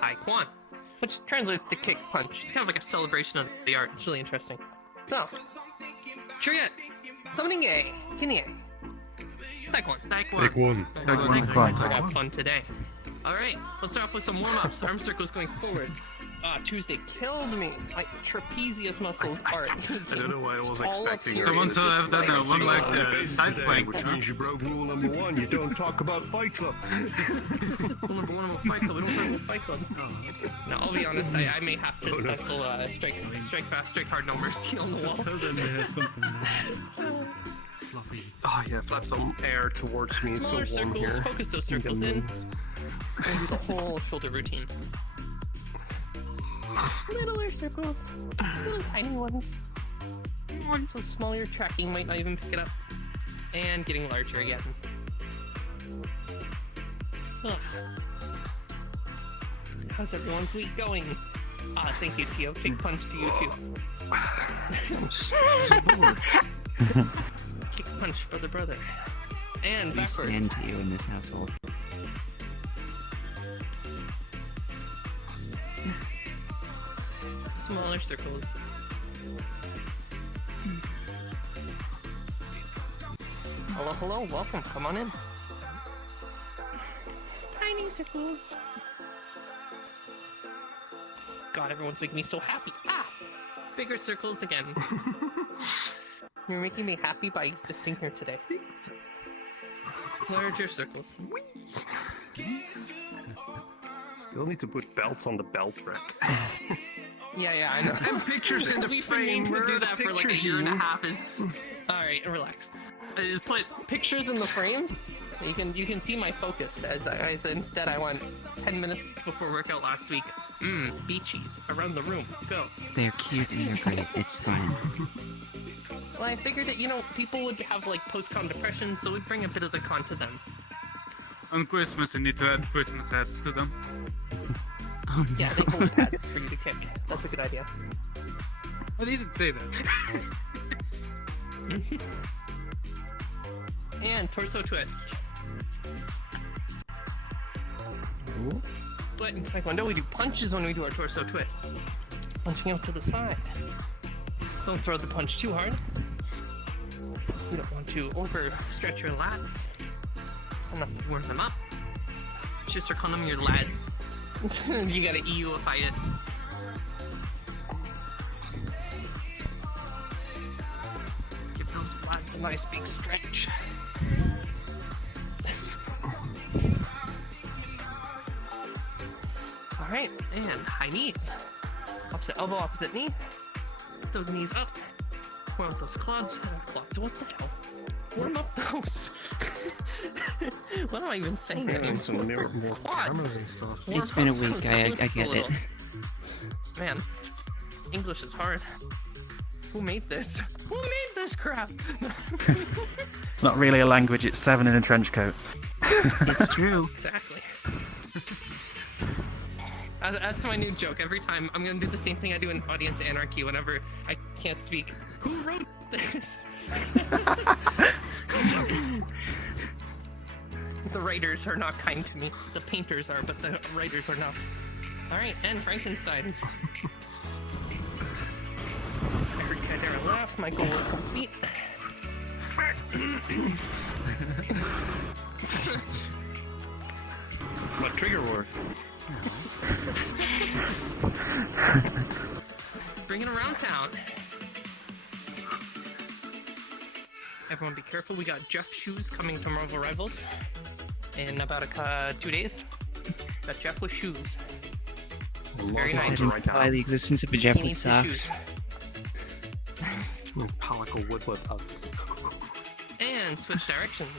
Taekwondo, which translates to kick punch. It's kind of like a celebration of the art. It's really interesting. So, TrueGear, summoning A, Kinie, Taekwondo. I got fun today. Alright, let's start off with some warm-ups. Arm circles going forward. Tuesday killed me. My trapezius muscles are aching. I don't know why I was expecting The ones that have done that one like side plank. Which means you broke rule number 1, you don't talk about Fight Club. Rule number 1 about Fight Club, we don't talk about Fight Club. No, I'll be honest, I may have to stencil strike fast, strike hard numbers on the wall. Tell them they have something fluffy. Oh yeah, flap some air towards me, it's so Smaller warm circles, here. focus those circles in. And do the whole shoulder routine. Littler circles, little tiny ones. So small your tracking might not even pick it up. And getting larger again. Ugh. How's everyone's week going? Thank you, Tio. Kick punch to you too. I'm so bored. Kick punch, brother. And We backwards. stand to you in this household. Smaller circles. Hello, welcome, come on in. Tiny circles. God, everyone's making me so happy. Bigger circles again. You're making me happy by existing here today. Larger circles. Still need to put belts on the belt rack. Yeah, I know. And pictures in the We've frame. been Where to do are the that for like a pictures, year and a you? half. Alright, relax. I just put pictures in the frames. You can see my focus as instead I went 10 minutes before workout last week. Beachies around the room. Go. They're cute and they're great. It's fine. Well, I figured that, people would have like post-con depression, so we'd bring a bit of the con to them. On Christmas, you need to add Christmas hats to them. Oh no. Yeah, they hold pads for you to kick. That's a good idea. I didn't say that. And torso twist. Ooh. But in Taekwondo, we do punches when we do our torso twists. Punching out to the side. Don't throw the punch too hard. You don't want to overstretch your lats. It's enough to warm them up. Just circle them your lads. You gotta EUify it. Give those lads a nice big stretch. Alright, and high knees. Opposite elbow, opposite knee. Put those knees up. Warm up those quads. What the hell? Warm up those. What am I even saying? And some more Quads. cameras and stuff. It's been a week. I get it. Man, English is hard. Who made this? Who made this crap? It's not really a language, it's 7 in a trench coat. It's true. Exactly. That's my new joke. Every time I'm gonna do the same thing I do in Audience Anarchy whenever I can't speak. Who wrote this? The writers are not kind to me. The painters are, but the writers are not. Alright, and Frankenstein. I heard Kaidera laugh. My goal is complete. It's my trigger word. Bring it around town. Everyone be careful. We got Jeff shoes coming to Marvel Rivals in about 2 days. Got Jeff with shoes. It's very I nice. didn't buy the existence of a Jeff He with needs the socks. shoes. Palico woodwood up. And switch directions.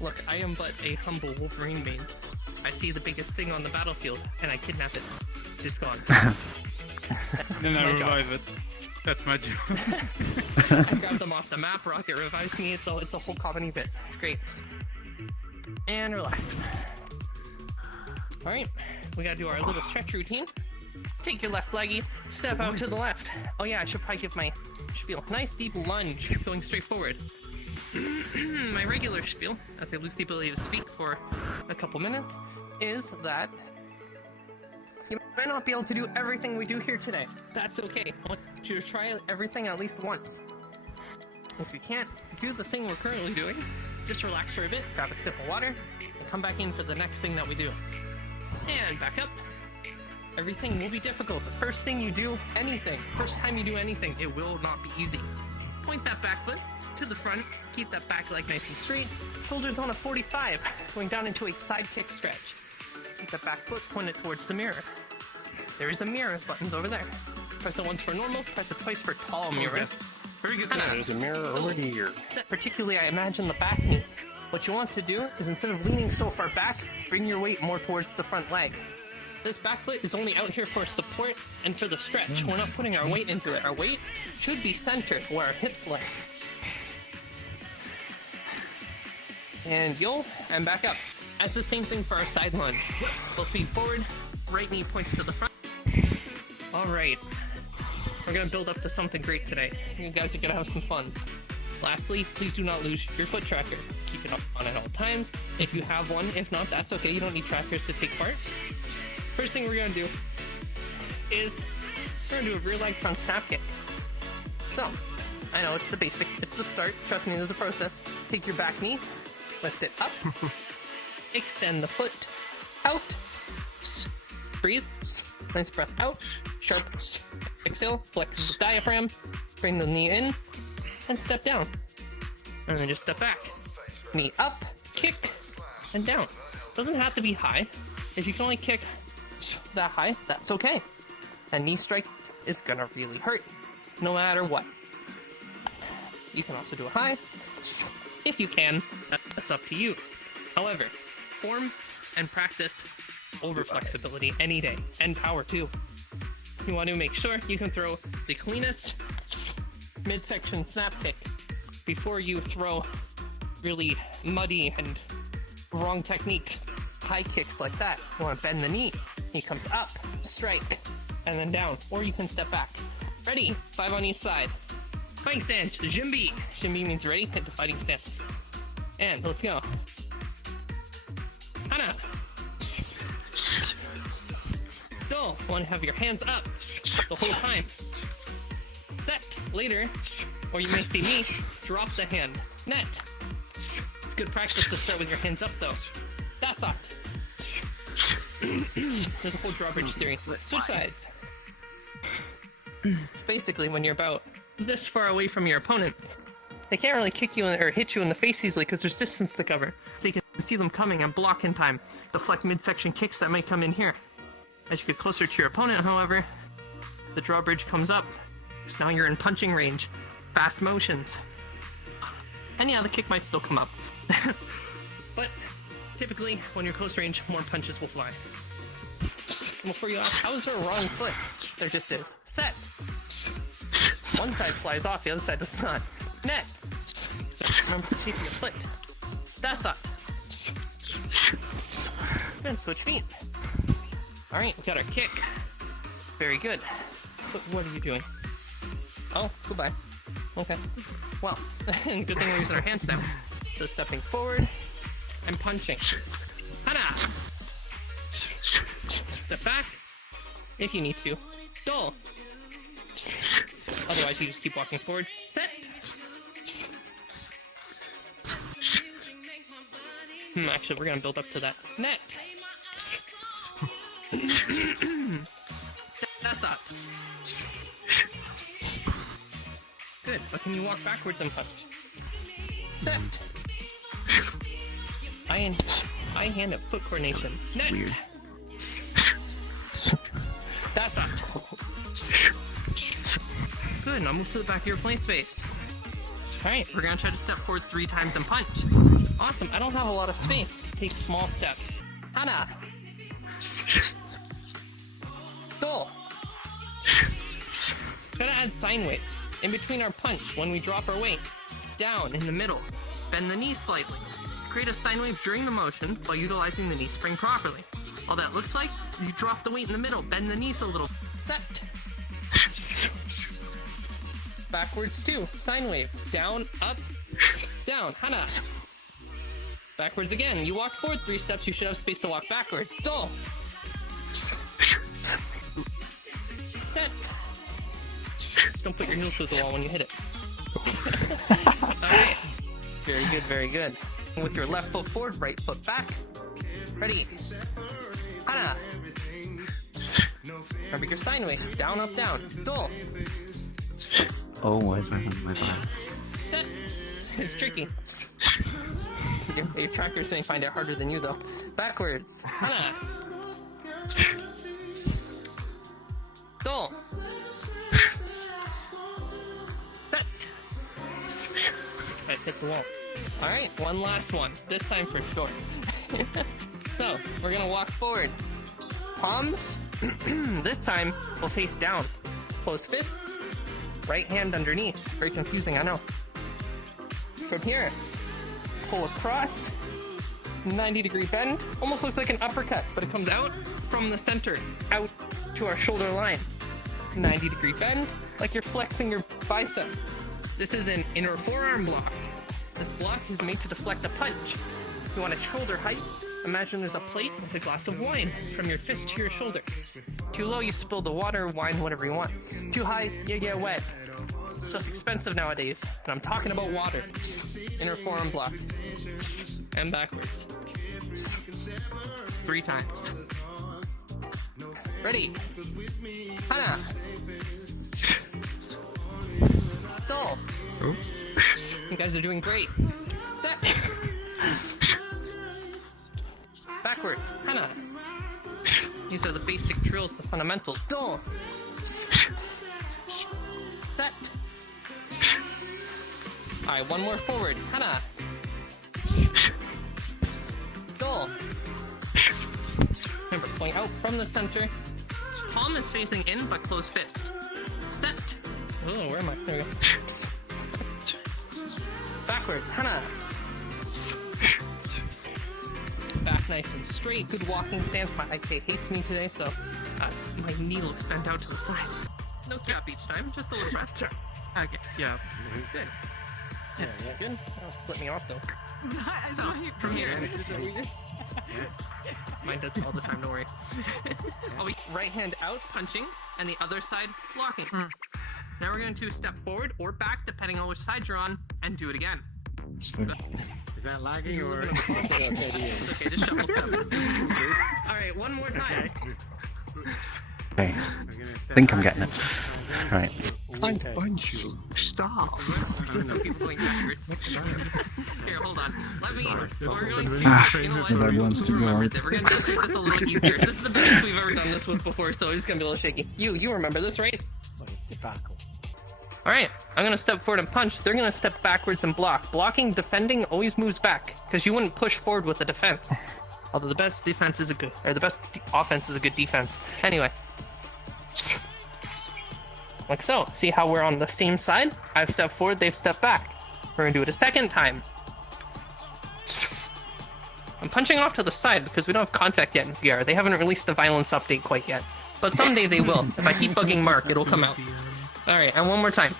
Look, I am but a humble Wolverine main. I see the biggest thing on the battlefield, and I kidnap it. It's gone. Then I My job. revive it. That's my job. I grab them off the map, Rocket revives me, it's a whole comedy bit. It's great. And relax. Alright, we gotta do our little stretch routine. Take your left leggy, step out to the left. Oh yeah, I should probably give my spiel. Nice deep lunge, going straight forward. My regular spiel, as I lose the ability to speak for a couple minutes. is that you might not be able to do everything we do here today. That's okay. I want you to try everything at least once. If you can't do the thing we're currently doing, just relax for a bit, grab a sip of water, and come back in for the next thing that we do. And back up. Everything will be difficult. The first thing you do, first time you do anything, it will not be easy. Point that back foot to the front, keep that back leg nice and straight, shoulders on a 45, going down into a side kick stretch. Keep that back foot pointed towards the mirror. There is a mirror, buttons over there. Press it once for normal, press it twice for tall mirror. Yes. Very good. There's a mirror over here. Particularly, I imagine the back knee. What you want to do is instead of leaning so far back, bring your weight more towards the front leg. This back foot is only out here for support and for the stretch. We're not putting our weight into it. Our weight should be centered where our hips lie. And and back up. That's the same thing for our side lunge. Both feet forward, right knee points to the front. Alright. We're gonna build up to something great today. You guys are gonna have some fun. Lastly, please do not lose your foot tracker. Keep it on at all times. If you have one, if not, that's okay. You don't need trackers to take part. First thing we're gonna do is we're gonna do a rear leg front snap kick. So, I know it's the basic, it's the start. Trust me, there's a process. Take your back knee, lift it up, extend the foot out, breathe, nice breath out, sharp exhale, flex the diaphragm, bring the knee in, and step down. And then just step back. Knee up, kick, and down. Doesn't have to be high. If you can only kick that high, that's okay. A knee strike is gonna really hurt, no matter what. You can also do a high. If you can, that's up to you. However, form and practice over flexibility any day, and power too. You want to make sure you can throw the cleanest midsection snap kick before you throw really muddy and wrong technique high kicks like that. You want to bend the knee. He comes up, strike, and then down. Or you can step back. Ready? 5 on each side. Fighting stance, Jimbi. Jimbi means ready, hit the fighting stance. And let's go. Hana. Still want to have your hands up the whole time. Set. Later, or you may see me drop the hand. Net. It's good practice to start with your hands up though. That's hot. There's a whole drawbridge theory. Switch sides. So basically, when you're about this far away from your opponent, they can't really kick you or hit you in the face easily because there's distance to cover. So you can see them coming and block in time. Deflect midsection kicks that might come in here. As you get closer to your opponent, however, the drawbridge comes up. So now you're in punching range. Fast motions. And yeah, the kick might still come up. But typically, when you're close range, more punches will fly. And before you ask, how is there a wrong foot? There just is. Set. One side flies off, the other side does not. Net. So remember to keep your foot. That's up. And switch feet. Alright, we got our kick. Very good. But what are you doing? Oh, goodbye. Okay. Well, good thing we're using our hands now. So stepping forward and punching. Hana! Step back if you need to. Dull. Otherwise, you just keep walking forward. Set. Actually, we're gonna build up to that. Net. That's up. Good, but can you walk backwards and punch? Set. Eye hand and foot coordination. Net. Weird. That's up. Good, now move to the back of your play space. Alright, we're gonna try to step forward 3 times and punch. Awesome, I don't have a lot of space. Take small steps. Hana! Dull! Try to add sine wave in between our punch when we drop our weight. Down in the middle. Bend the knee slightly. Create a sine wave during the motion while utilizing the knee spring properly. All that looks like is you drop the weight in the middle, bend the knees a little. Set. Backwards 2. Sine wave. Down, up, down. Hana. Backwards again. You walked forward 3 steps, you should have space to walk backwards. Dull. Set. Just don't put your heels to the wall when you hit it. Alright. Very good, very good. With your left foot forward, right foot back. Ready. Hana. Remember your sine wave. Down, up, down. Dull. Oh, my bad. Set. It's tricky. Your trackers may find it harder than you, though. Backwards. Hana. Dull. Set. Alright, hit the wall. Alright, one last one. This time for sure. So, we're gonna walk forward. Palms. This time, we'll face down. Close fists. Right hand underneath. Very confusing, I know. From here, pull across. 90-degree bend. Almost looks like an uppercut, but it comes out from the center, out to our shoulder line. 90-degree bend, like you're flexing your bicep. This is an inner forearm block. This block is made to deflect a punch. If you want a shoulder height, imagine there's a plate with a glass of wine from your fist to your shoulder. Too low, you spill the water, wine, whatever you want. Too high, you get wet. It's just expensive nowadays, and I'm talking about water. Inner forearm block. And backwards. 3 times. Ready. Hana. Dull. You guys are doing great. Set. Backwards. Hana. These are the basic drills, the fundamentals. Dull. Set. Alright, one more forward. Hana. Dull. Remember, going out from the center. Palm is facing in, but closed fist. Set. Oh, where am I? There we go. Backwards. Hana. Back nice and straight. Good walking stance. My IK hates me today, so my knee looks bent out to the side. No cap each time, just a little breath. Okay, yeah. Good. Yeah, good. Oh, flip me off though. So, from here. Mine does all the time, don't worry. Right hand out, punching, and the other side blocking. Now we're going to step forward or back, depending on which side you're on, and do it again. Is that lagging or? It's okay, just shuffle stuff. Alright, one more time. Okay. I think I'm getting it. Right. I punch you. Stop. Okay, going backwards. Here, hold on. Let me. We're going to. You know what? Nobody wants to go. We're going to just make this a little easier. This is the best we've ever done this with before, so it's going to be a little shaky. You remember this, right? Alright, I'm going to step forward and punch. They're going to step backwards and block. Blocking, defending always moves back, because you wouldn't push forward with the defense. Although the best defense is a good, or the best offense is a good defense. Anyway. Like so. See how we're on the same side? I've stepped forward, they've stepped back. We're going to do it a second time. I'm punching off to the side because we don't have contact yet in VR. They haven't released the violence update quite yet. But someday they will. If I keep bugging Mark, it'll come out. Alright, and one more time.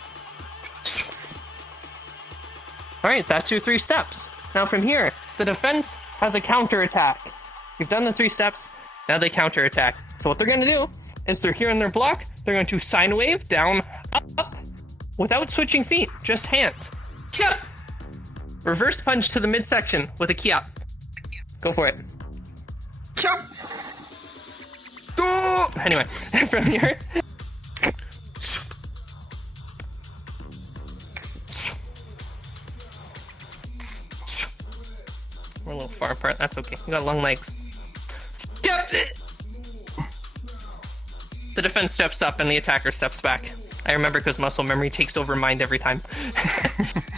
Alright, that's your 3 steps. Now from here, the defense has a counter-attack. You've done the 3 steps, now they counter-attack. So what they're going to do is they're here in their block, they're going to sine wave, down, up, without switching feet, just hands. Chop! Reverse punch to the midsection with a key up. Go for it. Chop! Anyway, from here... We're a little far apart, that's okay. You got long legs. The defense steps up and the attacker steps back. I remember because muscle memory takes over mind every time.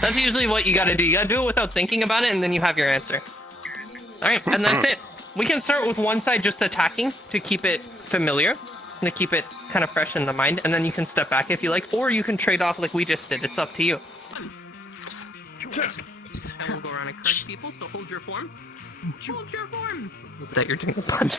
That's usually what you gotta do. You gotta do it without thinking about it and then you have your answer. Alright, and that's it. We can start with one side just attacking to keep it familiar, to keep it kind of fresh in the mind, and then you can step back if you like, or you can trade off like we just did. It's up to you. And we'll go around and correct people, so hold your form. Hold your form! That you're doing the punch.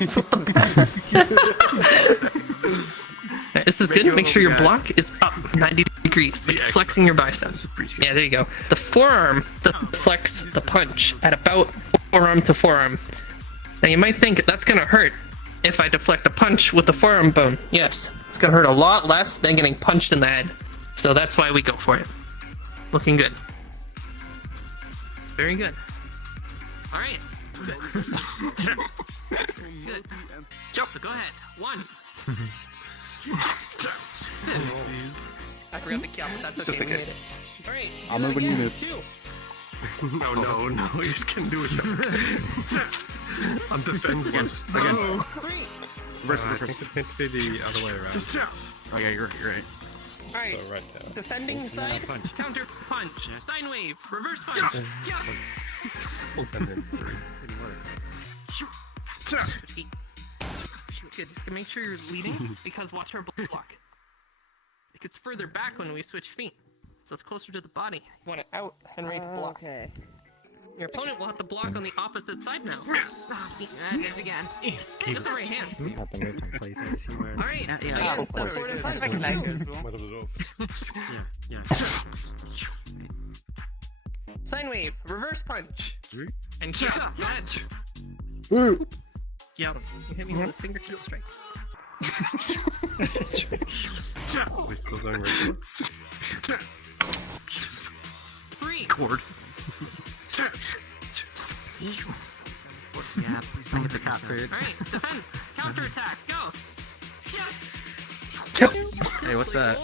This is good. Make sure your block is up 90 degrees, like flexing your biceps. Yeah, there you go. The forearm deflects the punch at about forearm to forearm. Now you might think that's gonna hurt if I deflect a punch with the forearm bone. Yes, it's gonna hurt a lot less than getting punched in the head. So that's why we go for it. Looking good. Very good. Alright. Good. Good. Jump. Go ahead. 1. I forgot the count, but that's okay. Just in We made case. it. Alright. I'll move when you move. 2. No, you just can't do it. I'm defending us. No. 3. Reverse, I think it's meant to be the other way around. Oh yeah, you're right. Alright. So right down. Defending side. Counter punch. Sine wave. Reverse punch. Yeah. And then 3. Good. Just make sure you're leading because watch her block. It gets further back when we switch feet, so it's closer to the body. You want it out and ready to block. Okay. Your opponent will have to block on the opposite side now. And again. With the right hands. Have to move from place. I see where. All right. Yeah, of course. Sine wave. Reverse punch. And go ahead. Yeah. You hit me with a fingertip strike. We're still going right. 3. Cord. Yeah, please don't get the cat food. Alright, defense. Counter attack. Go. Hey, what's that?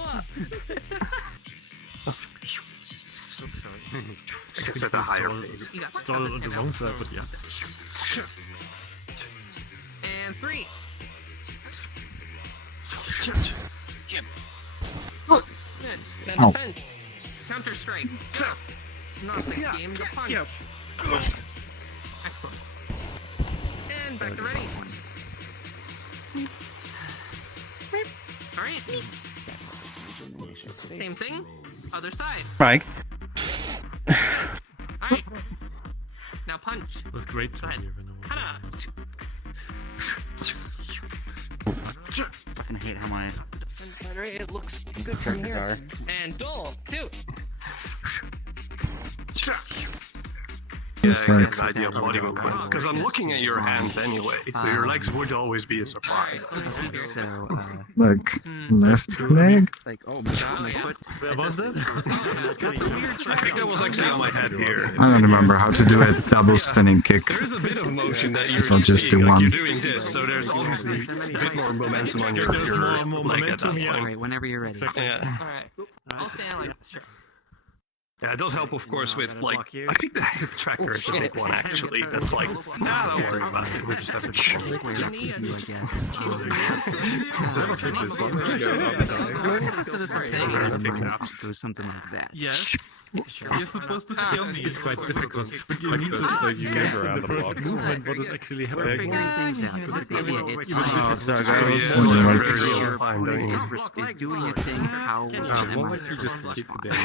Sorry. I guess at a higher pace. You got Started on the wrong side, but yeah. And 3. Then Ow. defense. Counter strike. Not the game, the punch. Excellent. And back to ready. Alright. Same thing. Other side. Right. Alright. Now punch. That's great. Go ahead. Hana. I hate how my Alright, it looks good from Trackers here. are. And duel. 2. Yeah, I get an idea of body movements. Because I'm looking at your hands anyway, so your legs would always be a surprise. so Like left leg. like oh my god, my foot. Where was that? I think that was actually on my head here. I don't remember how to do a double spinning kick. There is a bit of motion that you're So I'll just seeing, do like one. you're doing this, so there's obviously a bit more momentum on your There's more leg at that momentum, yeah. point. Alright, whenever you're ready. Yeah. Alright. I'll stand like this. Sure. Yeah, it does help, of course, with like I think the hip tracker is the big one actually. That's like, nah, don't worry about it. We just have to choose. Square up with you, I guess. Do something like that. Yes. You're supposed to kill me. It's quite difficult. But you need to guess in the first movement what is actually We're happening. figuring things out. That's the idea. It's sorry, So, guys. yeah, Wondering like, what- very little time, don't you? is doing a thing how What was you just kick today?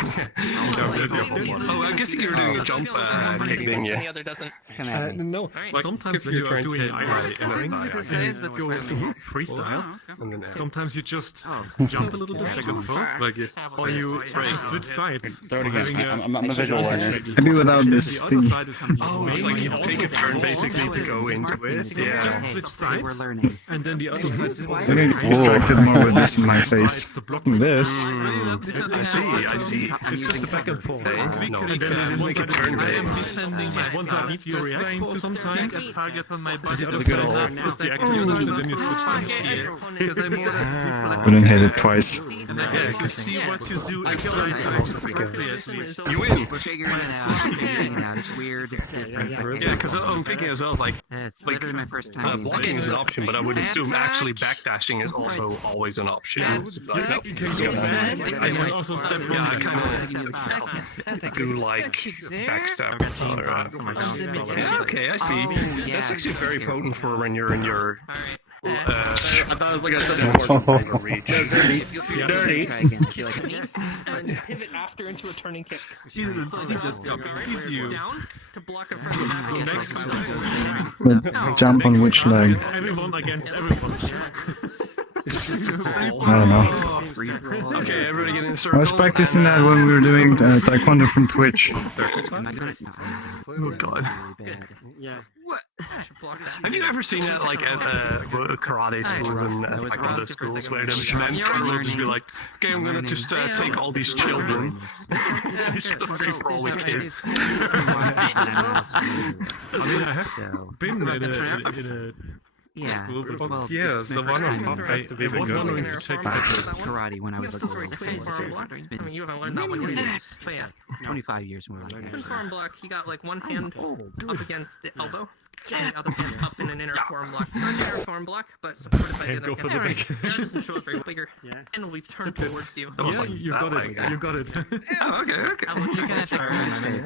Oh, I guess you're doing a jump kick thing, And the yeah. other doesn't. No. Alright. Like, sometimes when you are doing freestyle, And then sometimes you just jump a little bit back and forth, like this, or you just switch sides. I'm a visual learner. Maybe without this The other thing. side is oh, it's like you take a turn basically to go into it. Yeah. just switch sides, we're learning. and then the other side is I'm getting distracted more with this in my face. This. I see. It's just the back and forth. No, And then there's make a turn based. once I need to react for some time, a target on my body. the other side is the actual side, and then you switch sides. Because I'm more Couldn't hit it twice. Yeah, because see what you do. It's very appropriately. you win. We're figuring it out. We're figuring it out. It's weird. It's different. Yeah, because I'm thinking as well, like, It's literally my first time. using blocking is it. an option, but I would assume actually backdashing is also always an option. Like, nope, just go back. I can also step Yeah, I on kind of do like backstab. Okay, I see. That's actually very potent for when you're in your. I thought it was like a reach. Dirty. Try again. I feel like And pivot after into a turning kick. Jesus, he just got you. Down to block a So next, Jump on which leg? everyone against everyone. I don't know. Okay, everybody get in a circle. I was practicing that when we were doing Taekwondo from Twitch. Oh god. What? Have you ever seen that like at karate schools and taekwondo schools where the mentor will just be like, okay, I'm gonna just take all these children. It's just a free for all with kids. I mean, I have been in a Yeah, school, but well, yeah, it's my the first one time on in I was wondering to check karate when I was like a little kid. It's I mean, you haven't learned that one yet. But yeah, 25 years more like in that. forearm block, he got like one hand up against the elbow, and the other hand up in an inner forearm block. Not an inner forearm block, but supported by the Can't other go for hand. the big. That doesn't show it very bigger. And we've turned towards you. That was Yeah, like you that, got like, it. You got it. Yeah, okay. You can attack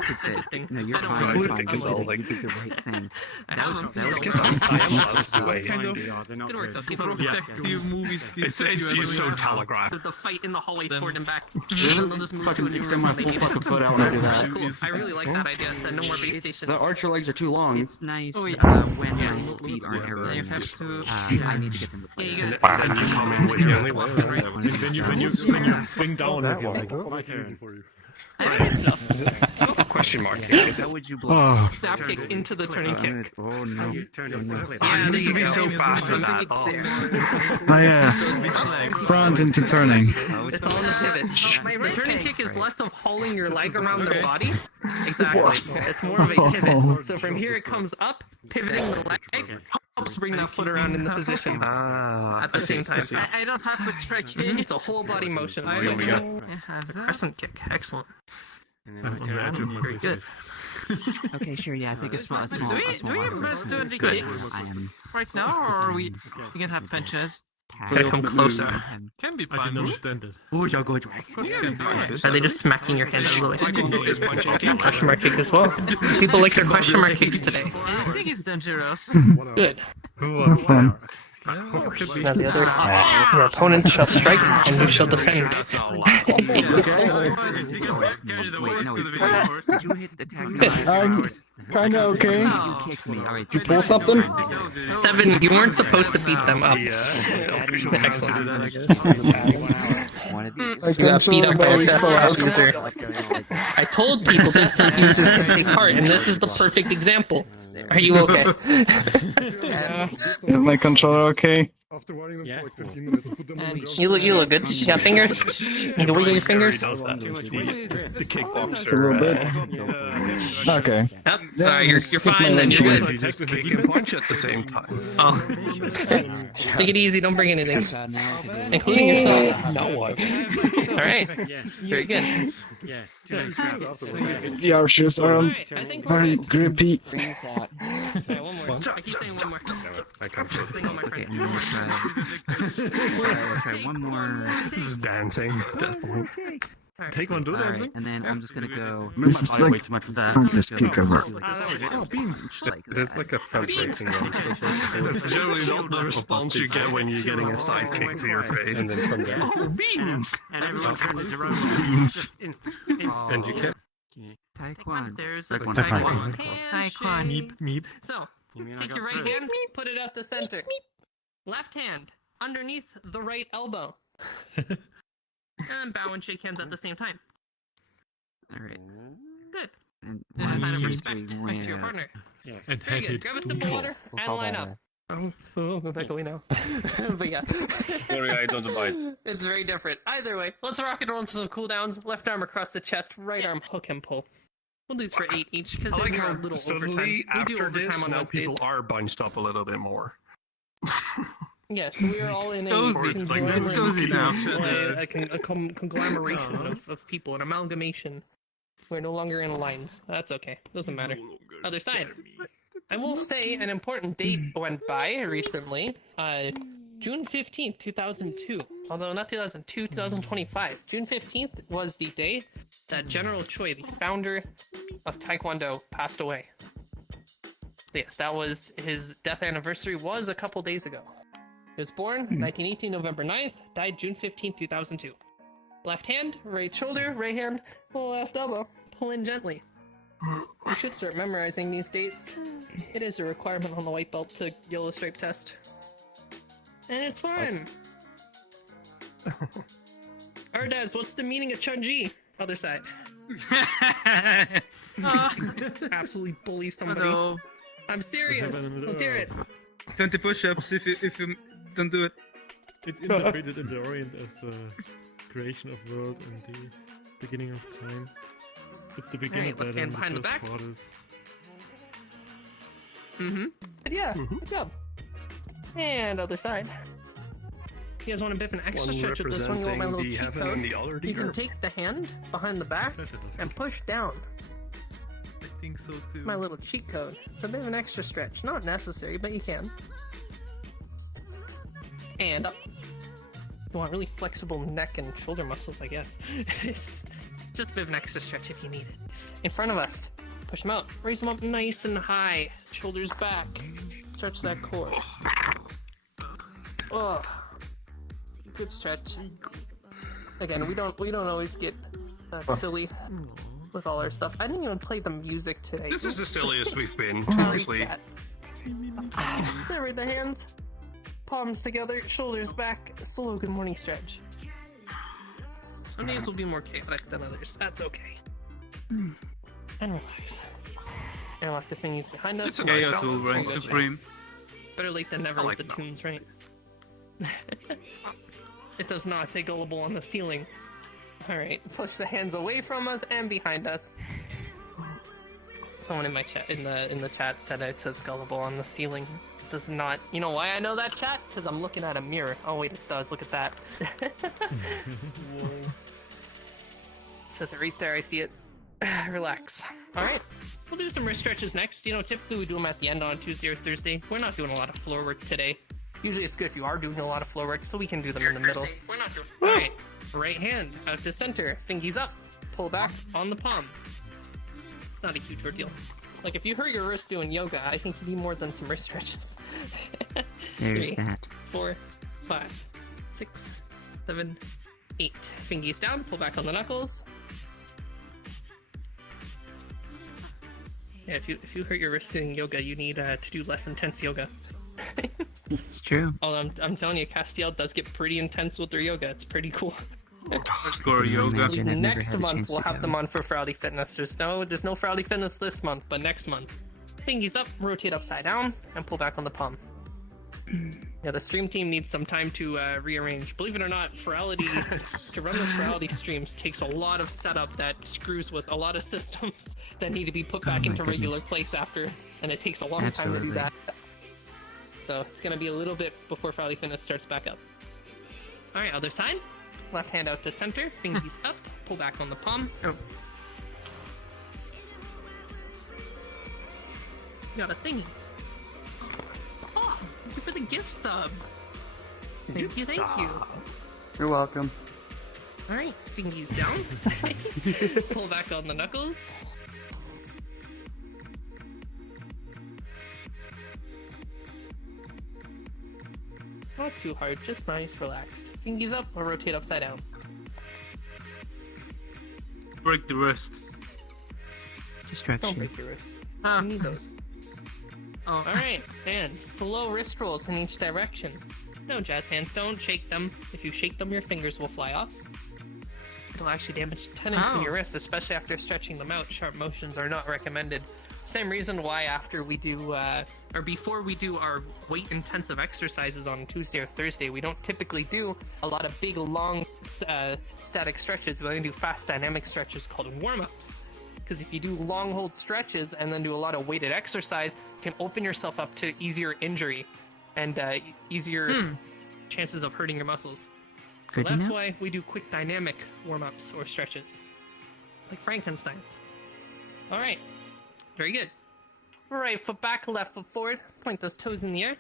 It's it. thing. No, you're I don't fine. know. It's I fine. guess I'll, You did the right thing. That was I guess I am allowed to do it. good work though. Keep it Detective movies. It's just so telegraphed. the fight in the hallway Them. forward and back. Really? And they'll just move to a Fucking new extend room my when they full need fucking it. foot out when I do That's that. cool. I really like that idea. The no more base stations. The archer legs are too long. It's nice Oh, yeah. when my feet aren't error. You have to. I need to get them Yeah, you replaced. gotta And you come in with your left and right. When you swing down with your leg. It's not a question mark here, is it? How would you block? Oh, Zap kick into the turning kick. Oh no. Yeah, you need to be so fast with that. oh yeah. Front into turning. It's on the pivot. The turning kick is less of hauling your leg around their body. Exactly. It's more of a pivot. So from here it comes up, pivoting the leg, helps bring that foot around in the position at the same time. I don't have a track here. It's a whole body motion. I have that. Crescent kick. Excellent. Very good. Okay, sure. Yeah, I think a small. Do we best do the Good. kicks I am. right now, or are we can have punches? Gotta come closer. Can be I didn't fun. understand it. Oh, y'all go dragon. Are they just smacking your hand a little? Taekwondo is punching kick. Question mark kick as well. People like their question mark kicks today. I think it's dangerous. Good. That's fun. Could be. Now the other, your opponent shall strike and you shall defend. That's not allowed. Carry the Wait, horse no. to the big horse. Did you hit attack? Kinda okay. You kicked me. All right. You pull something? 7, you weren't supposed to beat them up. Excellent. One of these. You got beat up by a best user. I told people best users can take part, and this is the perfect example. Are you okay? Is my controller okay? After running them for like 15 minutes, put them on the ground. You look good. You got fingers? You can wiggle your fingers? Does that. The A kickboxer. little bit. Okay. Yep. You're fine then. You're good. Kick and punch at the same time. Oh. Take it easy. Don't bring anything. Including yourself. Now what? Alright. Very good. The archers are very grippy. Sorry, one more. I keep saying one more. I can't say Saying one more. Okay, and then we'll try one more. This is dancing. Definitely. Taekwondo All right, dancing? and then I'm just gonna go. This is like way too much with that. pointless kick ever. Oh, beans. There's like a front facing one. That's generally not the response you get when you're getting a side kick to your face. And then from there. Oh, beans! And everyone turns around. Beans. And you can. Taekwondo. There's Like a one Taekwondo. Taekwondo. Handshake. Meep, meep. So, take your right hand, put it at the center. Left hand underneath the right elbow. And bow and shake hands at the same time. All right. Good. And And a sign of one, respect two, to your three. partner. And Very head good. it. Grab a sip of water and line up. Oh, go back away now. But yeah. Sorry, I don't bite. It's very different. Either way, let's rock and roll into some cooldowns. Left arm across the chest, right arm hook and pull. We'll do this for 8 each because I like we're how a little overtime. suddenly We do after overtime this, on now Wednesdays. people are bunched up a little bit more. Yeah, so we are all in a It's cozy now. conglomeration of people, an amalgamation. We're no longer in lines. That's okay. Doesn't matter. Other side. I will say an important date went by recently. June 15th, 2002. Although not 2002, 2025. June 15th was the day that General Choi, the founder of Taekwondo, passed away. Yes, that was his death anniversary was a couple days ago. He was born 1918, November 9th, died June 15th, 2002. Left hand, right shoulder, right hand, left elbow. Pull in gently. You should start memorizing these dates. It is a requirement on the white belt to yellow stripe test. And it's fun! Ardaz, what's the meaning of Chun-Ji? Other side. Absolutely bully somebody. Hello. I'm serious. Let's hear it. 20 push-ups if you don't do it. It's interpreted in the Orient as the creation of world and the beginning of time. It's the beginning Alright, left hand behind the back. Yeah, good job. And other side. You guys want a bit of an extra One stretch with this one? You want my little representing the cheat heaven and code? the other the You can earth. take the hand behind the back and push down. I think so too. My little cheat code. It's a bit of an extra stretch. Not necessary, but you can. And up. You want really flexible neck and shoulder muscles, I guess. It's just a bit of an extra stretch if you need it. In front of us. Push them out. Raise them up nice and high. Shoulders back. Stretch that core. Oh. Good stretch. Again, we don't always get silly with all our stuff. I didn't even play the music today. This is the silliest we've been, Sorry, honestly. chat. Separate the hands. Palms together, shoulders back, slow good morning stretch. Some days will be more chaotic than others. That's okay. And relax. And lock the thingies behind us. It's a nice Chaos will balance. reign Almost. supreme. Better late than never I like with the that. tunes, right? It does not say gullible on the ceiling. Alright, push the hands away from us and behind us. Someone in my chat in the chat said it says gullible on the ceiling. It does not. You know why I know that, chat? Because I'm looking at a mirror. Oh wait, it does. Look at that. It says it right there. I see it. Relax. Alright. We'll do some wrist stretches next. You know, typically we do them at the end on Tuesday or Thursday. We're not doing a lot of floor work today. Usually it's good if you are doing a lot of floor work, so we can do them in the middle. We're not doing. Alright. Right hand out to center. Fingies up. Pull back on the palm. It's not a huge ordeal. Like, if you hurt your wrist doing yoga, I think you need more than some wrist stretches. There's 3, that. 4, 5, 6, 7, 8. Fingies down, pull back on the knuckles. Yeah, if you hurt your wrist doing yoga, you need to do less intense yoga. It's true. Although I'm telling you, Castiel does get pretty intense with their yoga. It's pretty cool. Hardcore yoga. Imagine I've never Next had a month chance we'll to have go. them on for Frowdy Fitness. There's no Frowdy Fitness this month, but next month. Fingies up, rotate upside down, and pull back on the palm. Yeah, the stream team needs some time to rearrange. Believe it or not, Ferality to run those Ferality streams takes a lot of setup that screws with a lot of systems that need to be put back my into regular goodness. place after, and it takes a long time to Absolutely. do that. So it's gonna be a little bit before Frowdy Fitness starts back up. All right, other side. Left hand out to center, fingies up, pull back on the palm. Oh. Got a thingy. Oh, thank you for the gift sub. Thank you. You're welcome. All right, fingies down. Pull back on the knuckles. Not too hard, just nice, relaxed. Fingies up or rotate upside down. Break the wrist. Don't Distraction. break your wrist. Ah. You need those. Oh. Alright, and slow wrist rolls in each direction. No jazz hands, don't shake them. If you shake them, your fingers will fly off. It'll actually damage tendons in Oh. your wrist, especially after stretching them out. Sharp motions are not recommended. Same reason why after we do, or before we do our weight-intensive exercises on Tuesday or Thursday, we don't typically do a lot of big, long, static stretches. We only do fast, dynamic stretches called warm-ups. Because if you do long hold stretches and then do a lot of weighted exercise, you can open yourself up to easier injury and easier chances of hurting your muscles. So Good to that's know. why we do quick dynamic warm-ups or stretches. Like Frankenstein's. Alright. Very good. Right foot back, left foot forward. Point those toes in the air.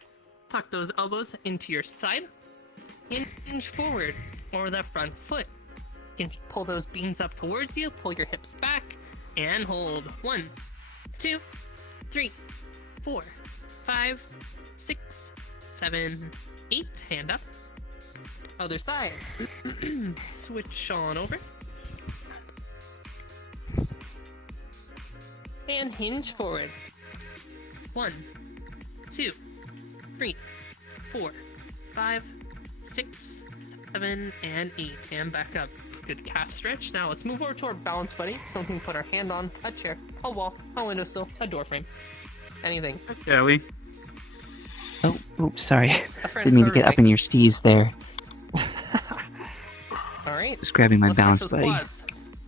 Tuck those elbows into your side. Hinge forward or the front foot. You can pull those beans up towards you, pull your hips back, and hold. 1, 2, 3, 4, 5, 6, 7, 8. Hand up. Other side. Switch on over. And hinge forward. 1, 2, 3, 4, 5, 6, 7, 7, and 8. And back up. Good calf stretch. Now let's move over to our balance buddy. Something we can put our hand on, a chair, a wall, a windowsill, a door frame. Anything. Ellie. Oh, oops, sorry. A friend Didn't mean to get for up in your steez there. Alright. Just grabbing my Let's start balance those buddy. quads.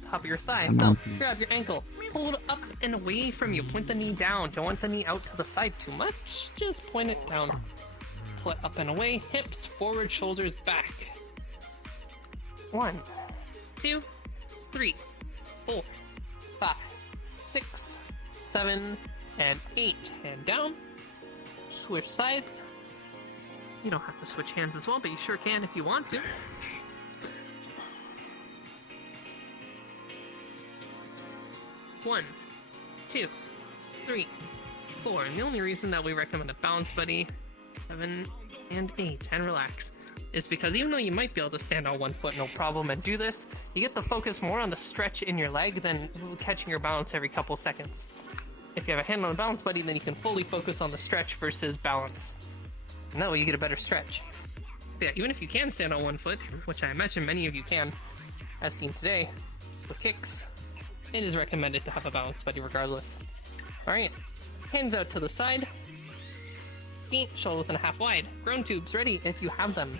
Top of your thigh. Come So on. grab your ankle. Pull it up and away from you. Point the knee down. Don't want the knee out to the side too much. Just point it down. Pull it up and away. Hips forward, shoulders back. 1, 2, 3, 4, 5, 6, 7, and 8. And down. Switch sides. You don't have to switch hands as well, but you sure can if you want to. One, 2, 3, 4. And the only reason that we recommend a balance buddy, 7 and 8, and relax, is because even though you might be able to stand on one foot no problem and do this, you get to focus more on the stretch in your leg than catching your balance every couple seconds. If you have a hand on the balance buddy, then you can fully focus on the stretch versus balance. And that way you get a better stretch. But yeah, even if you can stand on one foot, which I imagine many of you can, as seen today, with kicks, it is recommended to have a balance buddy regardless. Alright, hands out to the side. Feet shoulder width and a half wide. Grown tubes ready if you have them.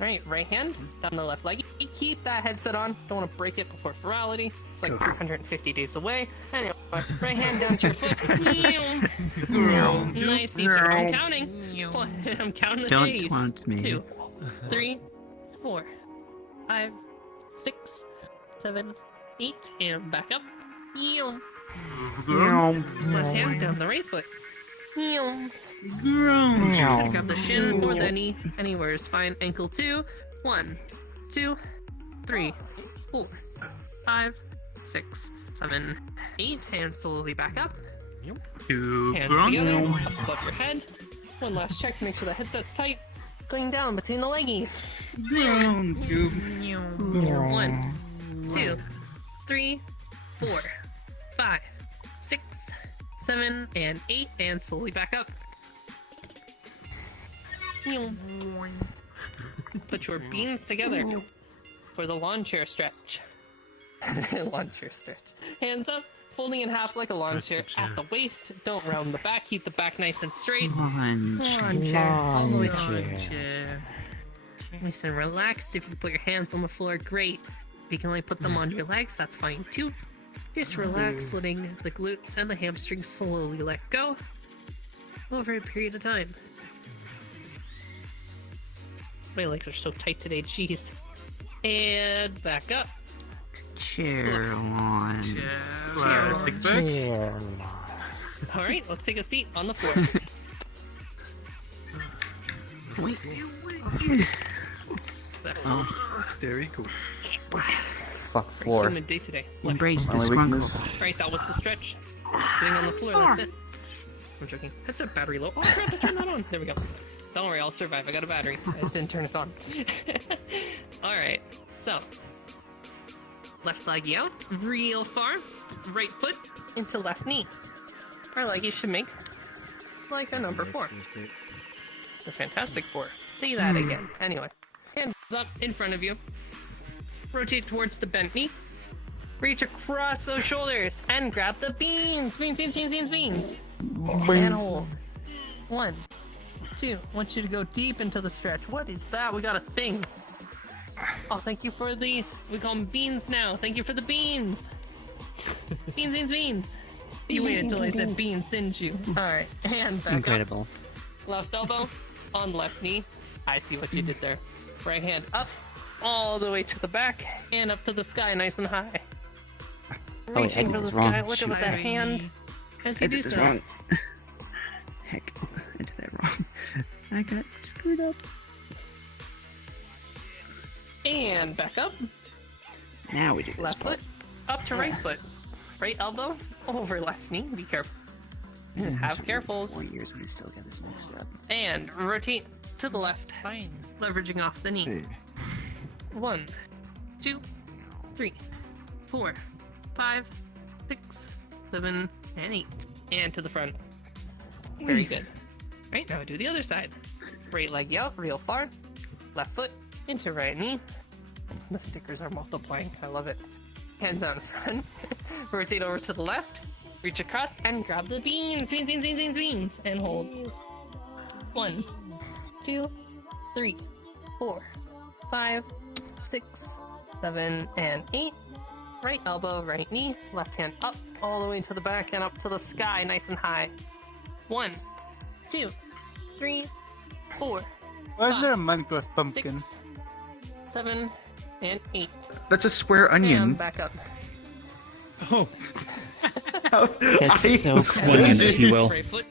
Alright, right hand down the left leg. Keep that headset on. Don't want to break it before virality. It's like 350 days away. Anyway, right hand down to your foot. Nice deep stretch. I'm counting. I'm counting the Don't days. taunt me. 2, 3, 4, 5, 6, 7, 8, and back up. Left hand down the right foot. Grab the shin or the knee. Anywhere is fine. Ankle 2. 1, 2, 3, 4, 5, 6, 7, 8. Hands slowly back up. Hands together. Up above your head. One last check to make sure the headset's tight. Going down between the leggies. 1, 2, 3, 4, 5, 6, 7, and 8, and slowly back up. Put your beans together for the lawn chair stretch. Lawn chair stretch. Hands up, folding in half like a lawn chair at the waist. Don't round the back, keep the back nice and straight. Lawn chair. All the way to lawn chair. Nice and relaxed. If you put your hands on the floor, great. If you can only put them on your legs, that's fine too. Just relax, letting the glutes and the hamstrings slowly let go over a period of time. My legs are so tight today, jeez. And back up. Chair on. Stick back. Alright, let's take a seat on the floor. Wait. Oh, very cool. Fuck floor. Human day today. What? Embrace the Only scrunkle. weakness. Alright, that was the stretch. Sitting on the floor, that's it. I'm joking. Headset battery low. Oh, I forgot to turn that on. There we go. Don't worry, I'll survive. I got a battery. I just didn't turn it on. Alright, so. Left leg out, real far. Right foot into left knee. Our leggy should make like a number 4. A fantastic 4. Say that again. Anyway, hands up in front of you. Rotate towards the bent knee. Reach across those shoulders and grab the beans. Beans. And hold. 1, 2. Want you to go deep into the stretch. What is that? We got a thing. Oh, thank you for the... We call them beans now. Thank you for the beans. Beans. You waited until I said beans, didn't you? Alright, and back Incredible. up. Left elbow on left knee. I see what you did there. Right hand up, all the way to the back, and up to the sky, nice and high. wait, I Reaching did for the this wrong. sky, look Shoot. at that hand as I you did do this so. wrong. Heck, I did that wrong. I got screwed up. And back up. Now we do this Left part. foot up to right foot. Right elbow over left knee. Be careful. Have carefuls. 4 years and I still got this mixed up. And rotate to the left. Fine. Leveraging off the knee. 1, 2, 3, 4, 5, 6, 7, and 8. And to the front. Very good. Right, now do the other side. Right leg out, real far. Left foot into right knee. The stickers are multiplying. I love it. Hands on front. Rotate over to the left. Reach across and grab the beans. Beans, beans, beans, beans, beans. And hold. 1, 2, 3, 4, 5, 6, 7, and 8. Right elbow, right knee. Left hand up all the way to the back and up to the sky, nice and high. 1, 2, 3, 4. Why is there a 5, Minecraft pumpkin? 6, 7, and 8. That's a square onion. And back up. Oh. That's so swinging, if you will. Right foot.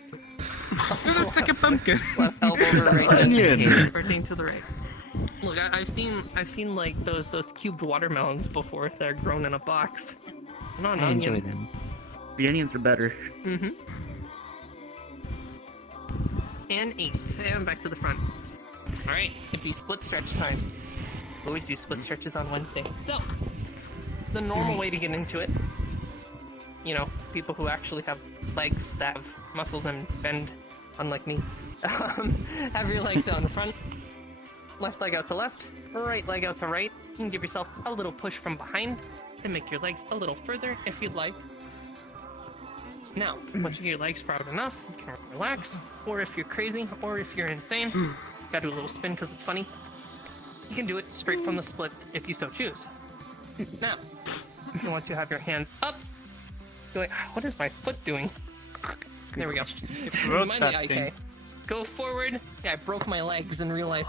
It looks like a pumpkin. Left elbow over right Onion. hand. Rotating to the right. Look, I've seen like those cubed watermelons before that are grown in a box. Not an I onion. enjoy them. The onions are better. Mm-hmm. And 8. And back to the front. Alright, it'd be split stretch time. Always do split stretches on Wednesday. So, the normal way to get into it, you know, people who actually have legs that have muscles and bend, unlike me, have your legs out in the front, left leg out to left, right leg out to right, and give yourself a little push from behind to make your legs a little further if you'd like. Now, once you get your legs far out enough, you can relax, or if you're crazy, or if you're insane, gotta do a little spin because it's funny, you can do it straight from the splits if you so choose. Now, you want to have your hands up, going, what is my foot doing? There we go. Mind the IK. Go forward. Yeah, I broke my legs in real life.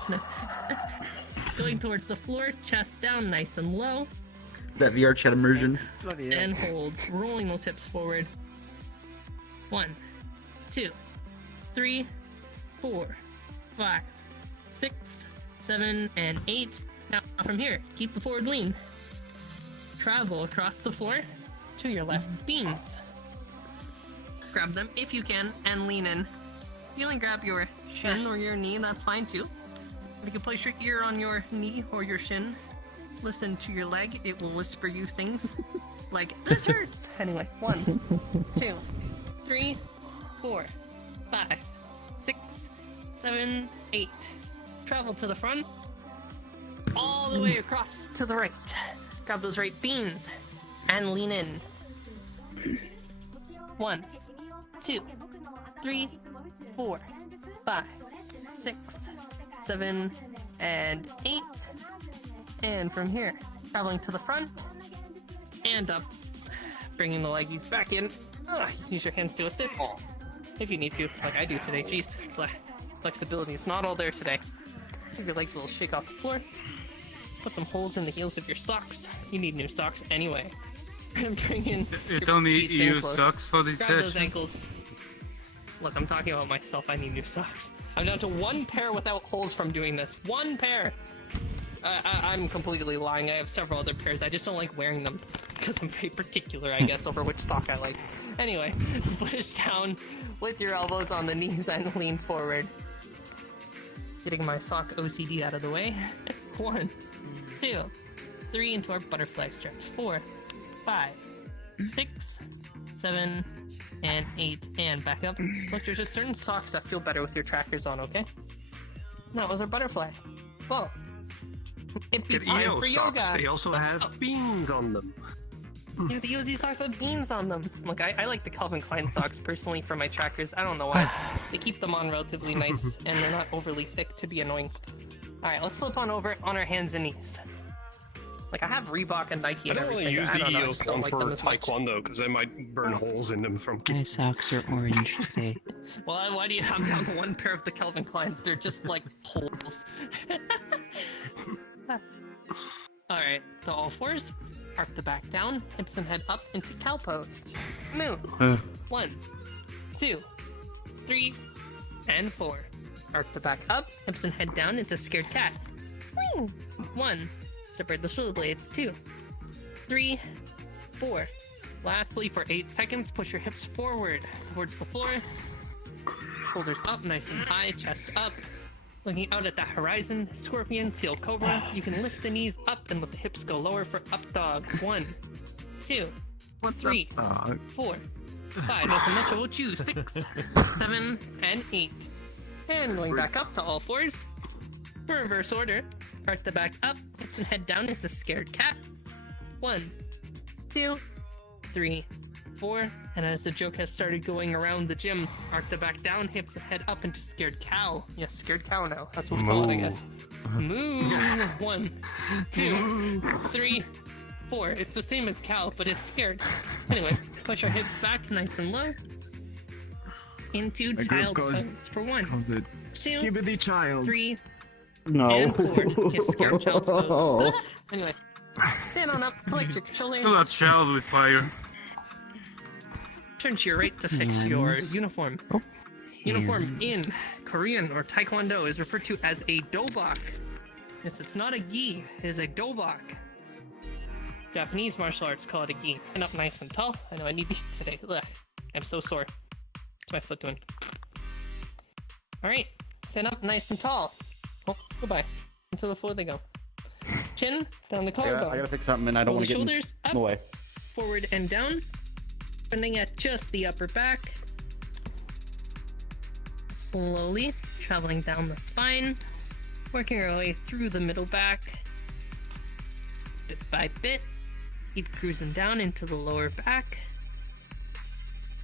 Going towards the floor, chest down, nice and low. Is that VR chat immersion? And hold. Rolling those hips forward. 1, 2, 3, 4, 5, 6, 7, and 8. Now from here, keep the forward lean. Travel across the floor to your left beans. Grab them if you can and lean in. If you only grab your shin or your knee, that's fine too. Or you can place your ear on your knee or your shin. Listen to your leg, it will whisper you things like, this hurts! Anyway, 1, 2, 3, 4, 5, 6, 7, 8. Travel to the front, all the way across to the right. Grab those right beans and lean in. 1, 2, 3, 4, 5, 6, 7, and 8. And from here, traveling to the front and up, bringing the leggies back in. Use your hands to assist if you need to, like I do today. Jeez, flexibility is not all there today. Give your legs a little shake off the floor. Put some holes in the heels of your socks. You need new socks anyway. And bring in. You told me you use socks for this Grab session. those ankles. Look, I'm talking about myself. I need new socks. I'm down to 1 pair without holes from doing this. 1 pair. I'm completely lying. I have several other pairs. I just don't like wearing them because I'm very particular, I guess, over which sock I like. Anyway, push down with your elbows on the knees and lean forward. Getting my sock OCD out of the way. 1, 2, 3 into our butterfly stretch. 4, 5, 6, 7, and 8. And back up. Look, there's just certain socks that feel better with your trackers on, okay? That was our butterfly. Well, it'd be Get time EO for socks. yoga. They also have beans on them. Yeah, the EOZ socks have beans on them. Look, I like the Calvin Klein socks personally for my trackers. I don't know why. They keep them on relatively nice and they're not overly thick to be annoying. Alright, let's flip on over on our hands and knees. Like, I have Reebok and Nike I and don't everything. really use I the don't know, I EO just don't one like for them as much. Taekwondo because they might burn holes in them from My kids. socks are orange today. Well, why do you have down 1 pair of the Calvin Kleins? They're just like holes. Alright, to all fours. Arc the back down, hips and head up into cow pose. Move. 1, 2, 3, and 4. Arc the back up, hips and head down into scared cat. 1. Separate the shoulder blades. 2, 3, 4. Lastly, for 8 seconds, push your hips forward towards the floor. Shoulders up, nice and high, chest up. Looking out at that horizon, scorpion, seal cobra. You can lift the knees up and let the hips go lower for up dog. 1, 2, 3, 4, 5. Nothing much, we'll choose. 6, 7, and 8. And going back up to all fours. For reverse order, arc the back up, hips and head down into scared cat. 1, 2, 3, 4, and as the joke has started going around the gym, arc the back down, hips and head up into scared cow. Yes, scared cow now. That's what we call it, I guess. Moo. 1, 2, 3, 4. It's the same as cow, but it's scared. Anyway, push our hips back nice and low. Into child's pose for 1, 2, Skibbity child. 3, No. and 4. Yes, scared child's pose. Anyway, stand on up, collect your shoulders. Fill that child with fire. Turn to your right to fix your uniform. Uniform in Korean or Taekwondo is referred to as a dobak. Yes, it's not a gi, it is a dobak. Japanese martial arts call it a gi. Stand up nice and tall. I know I need these today. Ugh, I'm so sore. What's my foot doing? Alright, stand up nice and tall. Oh, goodbye. Until the floor they go. Chin down the collarbone. I gotta fix something and I don't want to get shoulders in up, the way. forward and down. Bending at just the upper back. Slowly traveling down the spine. Working our way through the middle back. Bit by bit. Keep cruising down into the lower back.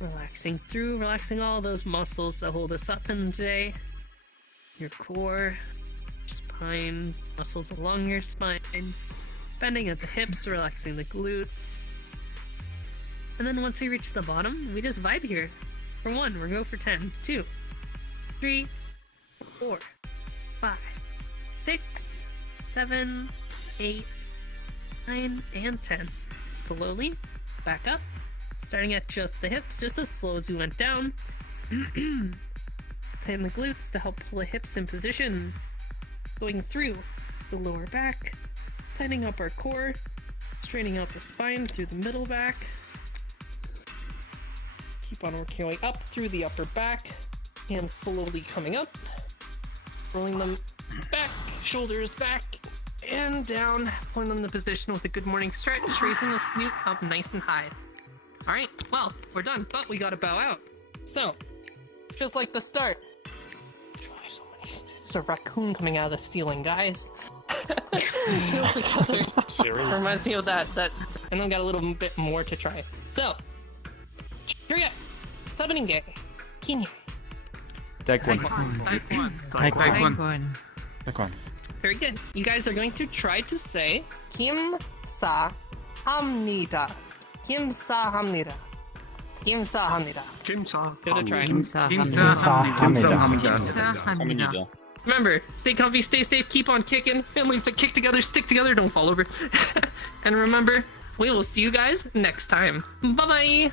Relaxing through, relaxing all those muscles that hold us up in the day. Your core, your spine, muscles along your spine. Bending at the hips, relaxing the glutes. And then once we reach the bottom, we just vibe here. For 1, we're go for 10, 2, 3, 4, 5, 6, 7, 8, 9, and 10. Slowly, back up. Starting at just the hips, just as slow as we went down. Tighten the glutes to help pull the hips in position. Going through the lower back. Tightening up our core. Straightening out the spine through the middle back. Keep on working our way up through the upper back. Hands slowly coming up. Rolling them back, shoulders back, and down. Pulling them into position with a good morning stretch. Raising the snoot up nice and high. Alright, well, we're done, but we gotta bow out. So, just like the start. There's a raccoon coming out of the ceiling, guys. Feels together. Reminds me of that, and then got a little bit more to try. So, cheerio, Sabaninge, Kinye. Taekwondo. Very good. You guys are going to try to say Kim Sa Hamnida. Kim Sa Hamnida. Kim Sa Hamnida. Give it a try. Hamnida. Remember, stay comfy, stay safe, keep on kicking. Families that kick together, stick together, don't fall over. And remember, we will see you guys next time. Bye-bye.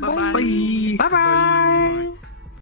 Bye-bye. Bye bye.